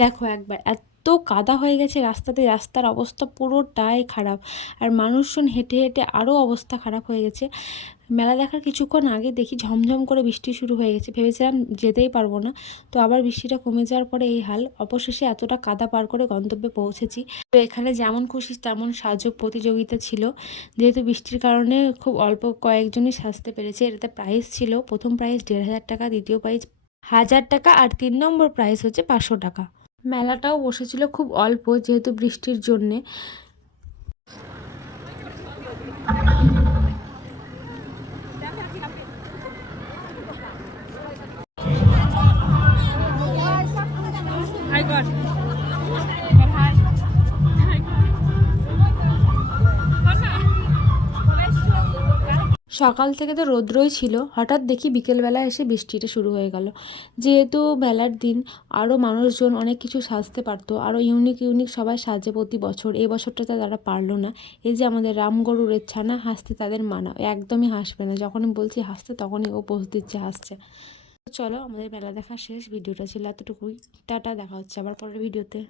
দেখো একবার এত কাদা হয়ে গেছে রাস্তাতে, রাস্তার অবস্থা পুরোটাই খারাপ। আর মানুষজন হেঁটে হেঁটে আরও অবস্থা খারাপ হয়ে গেছে। মেলা দেখার কিছুক্ষণ আগে দেখি ঝমঝম করে বৃষ্টি শুরু হয়ে গেছে, ভেবেছিলাম যেতেই পারবো না। তো আবার বৃষ্টিটা কমে যাওয়ার পরে এই হাল। অবশেষে এতটা কাদা পার করে গন্তব্যে পৌঁছেছি। তো এখানে যেমন খুশি তেমন সাজো প্রতিযোগিতা ছিল। যেহেতু বৃষ্টির কারণে খুব অল্প কয়েকজনই সাজতে পেরেছে। এটাতে প্রাইজ ছিল, প্রথম প্রাইজ ১,৫০০ টাকা, দ্বিতীয় প্রাইজ ১,০০০ টাকা, আর ৩ নম্বর প্রাইজ হচ্ছে ৫০০ টাকা। মেলাটাও বসেছিল খুব অল্প যেহেতু বৃষ্টির জন্যে। সকাল থেকে তো রৌদ্রই ছিল, হঠাৎ দেখি বিকেলবেলা এসে বৃষ্টিটা শুরু হয়ে গেল। যেহেতু মেলার দিন আরও মানুষজন অনেক কিছু সাজতে পারতো, আরও ইউনিক ইউনিক সবাই সাজে প্রতি বছর। এই বছরটাতে তারা পারলো না। এই যে আমাদের রামগরুরের ছানা, হাসতে তাদের মানা, ও একদমই হাসবে না। যখনই বলছি হাসতে তখনই ও পোজ দিচ্ছে হাসছে। চলো, আমাদের মেলা দেখা শেষ। ভিডিওটা ছিল এতটুকুই। টাটা, দেখা হচ্ছে আবার পরের ভিডিওতে।